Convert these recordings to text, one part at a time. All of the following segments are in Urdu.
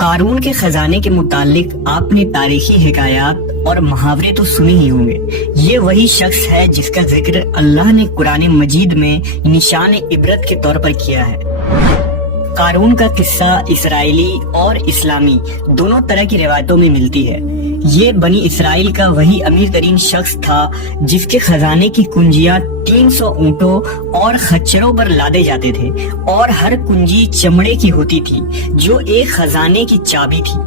قارون کے خزانے کے متعلق آپ نے تاریخی حکایات اور محاورے تو سنے ہی ہوں گے۔ یہ وہی شخص ہے جس کا ذکر اللہ نے قرآن مجید میں نشان عبرت کے طور پر کیا ہے۔ قارون کا قصہ اسرائیلی اور اسلامی دونوں طرح کی روایتوں میں ملتی ہے۔ یہ بنی اسرائیل کا وہی امیر ترین شخص تھا جس کے خزانے کی کنجیاں 300 اونٹوں اور خچروں پر لادے جاتے تھے، اور ہر کنجی چمڑے کی ہوتی تھی جو ایک خزانے کی چابی تھی۔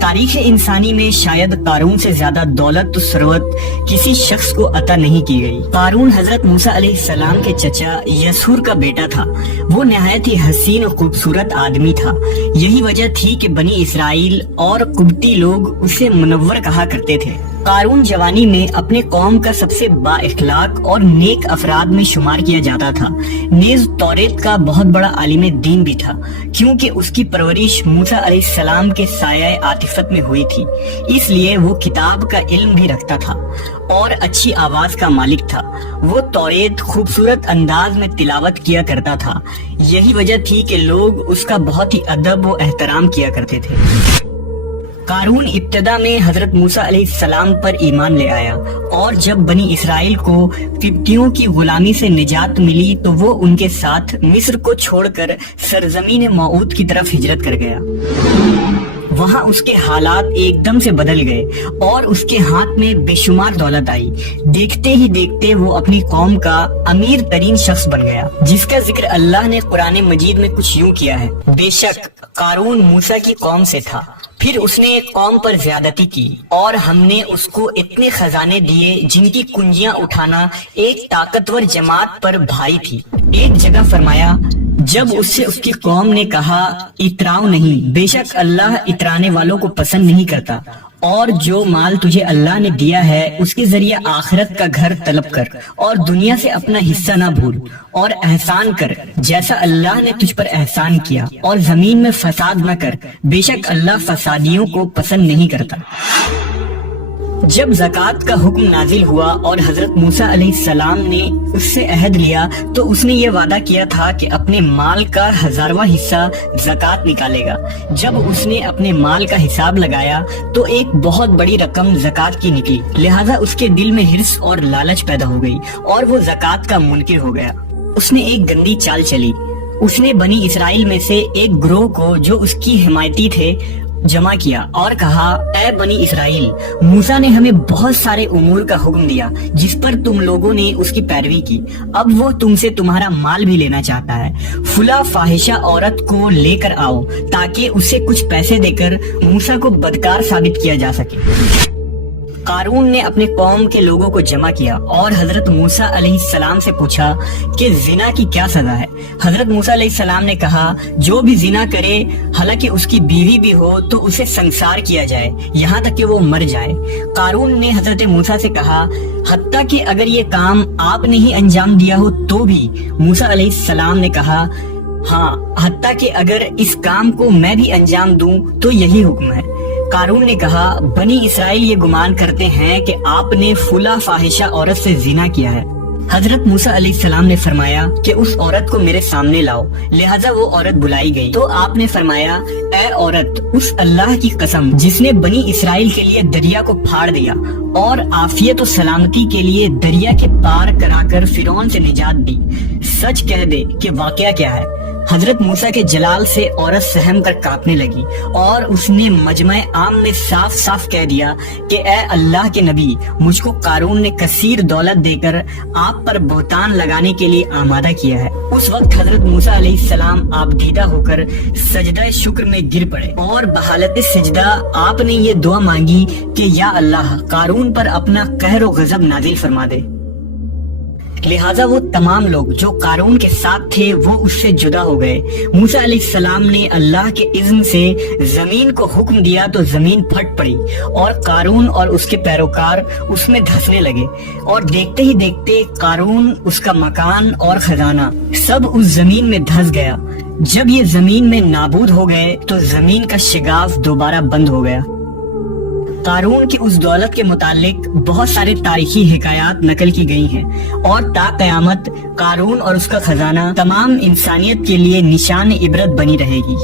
تاریخ انسانی میں شاید قارون سے زیادہ دولت و ثروت کسی شخص کو عطا نہیں کی گئی۔ قارون حضرت موسیٰ علیہ السلام کے چچا یسور کا بیٹا تھا۔ وہ نہایت ہی حسین و خوبصورت آدمی تھا۔ یہی وجہ تھی کہ بنی اسرائیل اور قبطی لوگ اسے منور کہا کرتے تھے۔ قارون جوانی میں اپنے قوم کا سب سے با اخلاق اور نیک افراد میں شمار کیا جاتا تھا۔ نیز توریت کا بہت بڑا عالم دین بھی تھا، کیونکہ اس کی پرورش موسیٰ علیہ السلام کے سایہ عاطفت میں ہوئی تھی، اس لیے وہ کتاب کا علم بھی رکھتا تھا اور اچھی آواز کا مالک تھا۔ وہ توریت خوبصورت انداز میں تلاوت کیا کرتا تھا۔ یہی وجہ تھی کہ لوگ اس کا بہت ہی ادب و احترام کیا کرتے تھے۔ قارون ابتدا میں حضرت موسیٰ علیہ السلام پر ایمان لے آیا، اور جب بنی اسرائیل کو قبطیوں کی غلامی سے نجات ملی تو وہ ان کے ساتھ مصر کو چھوڑ کر سرزمین موعود کی طرف ہجرت کر گیا۔ وہاں اس کے حالات ایک دم سے بدل گئے اور اس کے ہاتھ میں بے شمار دولت آئی۔ دیکھتے ہی دیکھتے وہ اپنی قوم کا امیر ترین شخص بن گیا، جس کا ذکر اللہ نے قرآن مجید میں کچھ یوں کیا ہے: بے شک قارون موسیٰ کی قوم سے تھا، پھر اس نے ایک قوم پر زیادتی کی، اور ہم نے اس کو اتنے خزانے دیے جن کی کنجیاں اٹھانا ایک طاقتور جماعت پر بھاری تھی۔ ایک جگہ فرمایا، جب اس سے اس کی قوم نے کہا اتراؤ نہیں، بے شک اللہ اترانے والوں کو پسند نہیں کرتا، اور جو مال تجھے اللہ نے دیا ہے اس کے ذریعے آخرت کا گھر طلب کر، اور دنیا سے اپنا حصہ نہ بھول، اور احسان کر جیسا اللہ نے تجھ پر احسان کیا، اور زمین میں فساد نہ کر، بے شک اللہ فسادیوں کو پسند نہیں کرتا۔ جب زکوٰۃ کا حکم نازل ہوا اور حضرت موسیٰ علیہ السلام نے اس سے عہد لیا تو اس نے یہ وعدہ کیا تھا کہ اپنے مال کا 1000واں حصہ زکوٰۃ نکالے گا۔ جب اس نے اپنے مال کا حساب لگایا تو ایک بہت بڑی رقم زکوٰۃ کی نکلی، لہٰذا اس کے دل میں حرص اور لالچ پیدا ہو گئی اور وہ زکوٰۃ کا منکر ہو گیا۔ اس نے ایک گندی چال چلی۔ اس نے بنی اسرائیل میں سے ایک گروہ کو جو اس کی حمایتی تھے جمع کیا اور کہا، اے بنی اسرائیل، موسیٰ نے ہمیں بہت سارے امور کا حکم دیا جس پر تم لوگوں نے اس کی پیروی کی، اب وہ تم سے تمہارا مال بھی لینا چاہتا ہے۔ فلاں فاحشہ عورت کو لے کر آؤ تاکہ اسے کچھ پیسے دے کر موسیٰ کو بدکار ثابت کیا جا سکے۔ قارون نے اپنے قوم کے لوگوں کو جمع کیا اور حضرت موسیٰ علیہ السلام سے پوچھا کہ زنا کی کیا سزا ہے۔ حضرت موسیٰ علیہ السلام نے کہا، جو بھی زنا کرے حالانکہ اس کی بیوی بھی ہو تو اسے سنسار کیا جائے یہاں تک کہ وہ مر جائے۔ قارون نے حضرت موسیٰ سے کہا، حتیٰ کہ اگر یہ کام آپ نے ہی انجام دیا ہو تو بھی؟ موسیٰ علیہ السلام نے کہا، ہاں، حتیٰ کہ اگر اس کام کو میں بھی انجام دوں تو یہی حکم ہے۔ قارون نے کہا، بنی اسرائیل یہ گمان کرتے ہیں کہ آپ نے فلاں فاحشہ عورت سے زنا کیا ہے۔ حضرت موسیٰ علیہ السلام نے فرمایا کہ اس عورت کو میرے سامنے لاؤ، لہٰذا وہ عورت بلائی گئی تو آپ نے فرمایا، اے عورت، اس اللہ کی قسم جس نے بنی اسرائیل کے لیے دریا کو پھاڑ دیا اور عافیت و سلامتی کے لیے دریا کے پار کرا کر فرعون سے نجات دی، سچ کہہ دے کہ واقعہ کیا ہے۔ حضرت موسیٰ کے جلال سے عورت سہم کر کانپنے لگی اور اس نے مجمع عام میں صاف صاف کہہ دیا کہ اے اللہ کے نبی، مجھ کو قارون نے کثیر دولت دے کر آپ پر بہتان لگانے کے لیے آمادہ کیا ہے۔ اس وقت حضرت موسیٰ علیہ السلام آبدیدہ ہو کر سجدہ شکر میں گر پڑے اور بحالت سجدہ آپ نے یہ دعا مانگی کہ یا اللہ، قارون پر اپنا قہر و غضب نازل فرما دے۔ لہٰذا وہ تمام لوگ جو قارون کے ساتھ تھے وہ اس سے جدا ہو گئے۔ موسیٰ علیہ السلام نے اللہ کے اذن سے زمین کو حکم دیا تو زمین پھٹ پڑی اور قارون اور اس کے پیروکار اس میں دھسنے لگے، اور دیکھتے ہی دیکھتے قارون، اس کا مکان اور خزانہ سب اس زمین میں دھس گیا۔ جب یہ زمین میں نابود ہو گئے تو زمین کا شگاف دوبارہ بند ہو گیا۔ قارون کی اس دولت کے متعلق بہت سارے تاریخی حکایات نقل کی گئی ہیں، اور تا قیامت قارون اور اس کا خزانہ تمام انسانیت کے لیے نشان عبرت بنی رہے گی۔